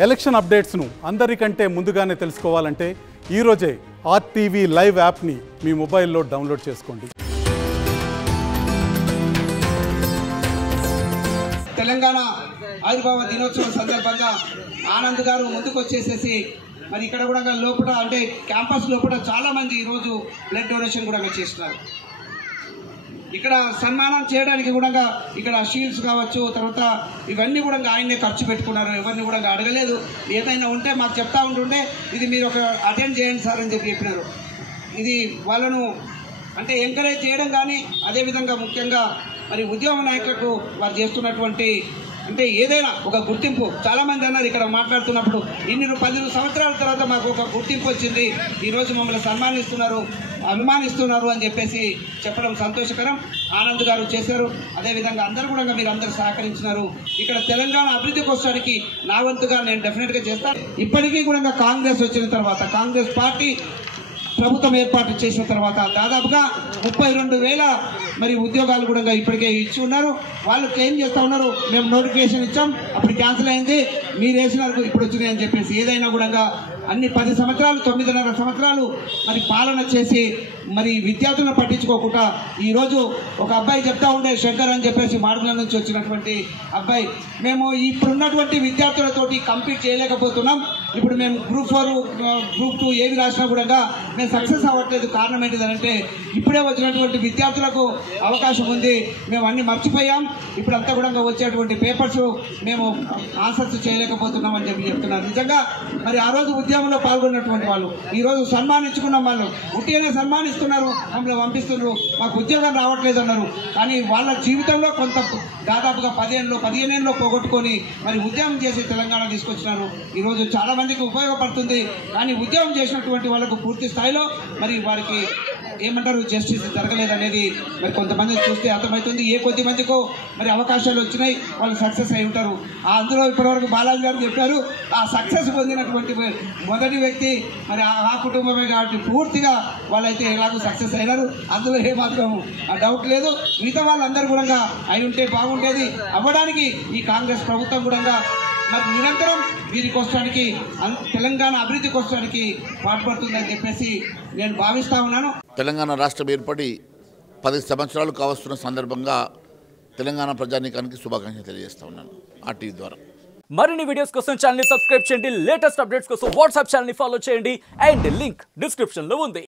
Election అప్డేట్స్ను అందరికంటే ముందుగానే తెలుసుకోవాలంటే ఈరోజే ఆర్టీవీ లైవ్ యాప్ని మీ మొబైల్లో డౌన్లోడ్ చేసుకోండి. తెలంగాణ ఆవిర్భావ దినోత్సవం సందర్భంగా ఆనంద్ గారు ముందుకు వచ్చేసేసి మరి ఇక్కడ కూడా లోపల అంటే క్యాంపస్ లోపల చాలా మంది ఈరోజు బ్లడ్ డొనేషన్ కూడా చేస్తున్నారు. ఇక్కడ సన్మానం చేయడానికి కూడా ఇక్కడ షీల్డ్స్ కావచ్చు, తర్వాత ఇవన్నీ కూడా ఆయన్నే ఖర్చు పెట్టుకున్నారు. ఎవరిని కూడా అడగలేదు. ఏదైనా ఉంటే మాకు చెప్తా ఉంటుండే ఇది మీరు ఒక అటెండ్ చేయండి సార్ అని చెప్పినారు. ఇది వాళ్ళను అంటే ఎంకరేజ్ చేయడం కానీ, అదేవిధంగా ముఖ్యంగా మరి ఉద్యమ నాయకులకు వారు చేస్తున్నటువంటి అంటే ఏదైనా ఒక గుర్తింపు. చాలామంది అన్నారు ఇక్కడ మాట్లాడుతున్నప్పుడు, ఇన్ని 10 సంవత్సరాల తర్వాత మాకు ఒక గుర్తింపు వచ్చింది, ఈరోజు మమ్మల్ని సన్మానిస్తున్నారు, అభిమానిస్తున్నారు అని చెప్పేసి చెప్పడం సంతోషకరం. ఆనంద్ గారు చేశారు. అదేవిధంగా అందరూ కూడా మీరు అందరూ సహకరించినారు. ఇక్కడ తెలంగాణ అభివృద్ధి కోసానికి నా వంతుగా నేను డెఫినెట్గా చేస్తాను. ఇప్పటికీ కూడా కాంగ్రెస్ వచ్చిన తర్వాత, కాంగ్రెస్ పార్టీ ప్రభుత్వం ఏర్పాటు చేసిన తర్వాత దాదాపుగా 32,000 మరి ఉద్యోగాలు కూడా ఇప్పటికే ఇచ్చి ఉన్నారు. వాళ్ళు క్లెయిమ్ చేస్తూ ఉన్నారు, మేము నోటిఫికేషన్ ఇచ్చాం, అప్పుడు క్యాన్సిల్ అయింది, మీరు వేసినారు ఇప్పుడు వచ్చినాయి అని చెప్పేసి. ఏదైనా కూడా అన్ని 10 సంవత్సరాలు 9.5 సంవత్సరాలు మరి పాలన చేసి మరి విద్యార్థులను పట్టించుకోకుండా ఈరోజు ఒక అబ్బాయి చెప్తా ఉండే, శంకర్ అని చెప్పేసి మాడుగుల నుంచి వచ్చినటువంటి అబ్బాయి, మేము ఇప్పుడున్నటువంటి విద్యార్థులతోటి కంప్లీట్ చేయలేకపోతున్నాం, ఇప్పుడు మేము గ్రూప్ 4 గ్రూప్ 2 ఏవి రాసినా కూడా మేము సక్సెస్ అవ్వట్లేదు. కారణం ఏంటిదంటే ఇప్పుడే వచ్చినటువంటి విద్యార్థులకు అవకాశం ఉంది, మేము అన్ని మర్చిపోయాం, ఇప్పుడు అంతా కూడా వచ్చేటువంటి పేపర్స్ మేము ఆన్సర్స్ చేయలేకపోతున్నాం అని చెప్తున్నారు. నిజంగా మరి ఆ రోజు ఉద్యమంలో పాల్గొన్నటువంటి వాళ్ళు ఈరోజు సన్మానించుకున్న వాళ్ళు ఉట్టిగానే సన్మానిస్తున్నారు, మమ్మల్ని పంపిస్తున్నారు, మాకు ఉద్యోగం రావట్లేదు అన్నారు. కానీ వాళ్ళ జీవితంలో కొంత దాదాపుగా 15 ఏళ్ళలో పోగొట్టుకొని మరి ఉద్యమం చేసి తెలంగాణ తీసుకొచ్చినారు. ఈరోజు చాలా మందికి ఉపయోగపడుతుంది. కానీ ఉద్యమం చేసినటువంటి వాళ్ళకు పూర్తి స్థాయిలో మరి వారికి ఏమంటారు జస్టిస్ జరగలేదనేది మరి కొంతమంది చూస్తే అర్థమవుతుంది. ఏ కొద్ది మందికో మరి అవకాశాలు వచ్చినాయి, వాళ్ళు సక్సెస్ అయి ఉంటారు. అందులో ఇప్పటివరకు బాలాజీ గారు చెప్పారు, ఆ సక్సెస్ పొందినటువంటి మొదటి వ్యక్తి మరి ఆ కుటుంబమే కాబట్టి పూర్తిగా వాళ్ళైతే ఎలాగో సక్సెస్ అయినారు. అందులో ఏమాత్రం డౌట్ లేదు. మిగతా వాళ్ళందరూ కూడా అయి ఉంటే బాగుండేది. అవ్వడానికి ఈ కాంగ్రెస్ ప్రభుత్వం కూడా మరి నిరంతరం వీరి కోసానికి తెలంగాణ అభివృద్ధి కోసానికి పాటుపడుతుందని చెప్పేసి నేను భావిస్తా ఉన్నాను. తెలంగాణ రాష్ట్రం ఏర్పడి 10 సంవత్సరాలు కావస్తున్న సందర్భంగా తెలంగాణ ప్రజానీకానికి శుభాకాంక్షలు తెలియజేస్తా ఉన్నాను ఆర్టీవీ ద్వారా. మరిన్ని వీడియోస్ కోసం ఛానల్ ని సబ్స్క్రైబ్ చేయండి. లేటెస్ట్ అప్డేట్స్ కోసం వాట్సాప్ ఛానల్ ని ఫాలో చేయండి. అండ్ లింక్ డిస్క్రిప్షన్ లో ఉంది.